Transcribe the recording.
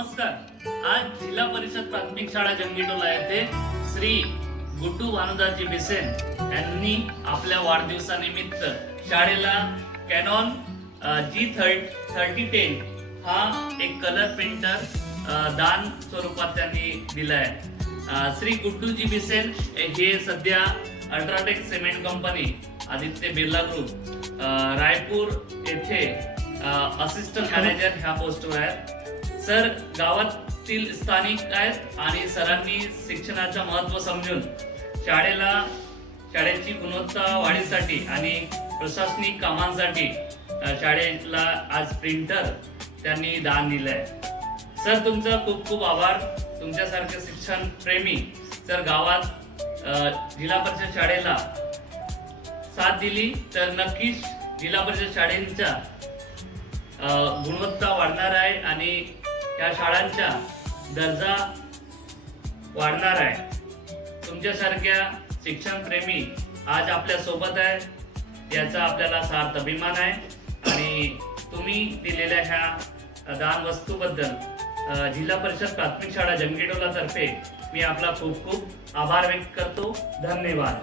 नमस्कार। आज जिल्हा परिषद प्राथमिक शाळा जंगीटोला येथे श्री गुड्डू भानुदासजी बिसेन यांनी आपल्या वाढदिवसानिमित्त शाळेला कॅनॉन G3010 हा एक कलर प्रिंटर दान स्वरूपात त्यांनी दिलाय। श्री गुड्डूजी बिसेन हे सध्या UltraTech cement company Aditya Birla group Raipur येथे असिस्टंट मॅनेजर ह्या पोस्टवर आहेत। सर गावातील स्थानिक आहेत आणि सरांनी शिक्षणाचं महत्त्व समजून शाळेची गुणवत्ता वाढीसाठी आणि प्रशासनिक कामांसाठी शाळेला आज प्रिंटर त्यांनी दान दिलंय। सर तुमचा खूप खूप आभार। तुमच्यासारखे शिक्षण प्रेमी जर गावात जिल्हा परिषद शाळेला साथ दिली तर नक्कीच जिल्हा परिषद शाळेंच्या गुणवत्ता वाढणार आहे आणि या शाळांचा दर्जा वाढणार आहे। तुमच्यासारख्या शिक्षण प्रेमी आज आपल्या सोबत आहे याचा आपल्याला सार्थ अभिमान आहे आणि तुम्ही दिलेल्या ह्या दान वस्तूबद्दल जिल्हा परिषद प्राथमिक शाळा जंगीटोला तर्फे मी आपला खूप खूप आभार व्यक्त करतो। धन्यवाद।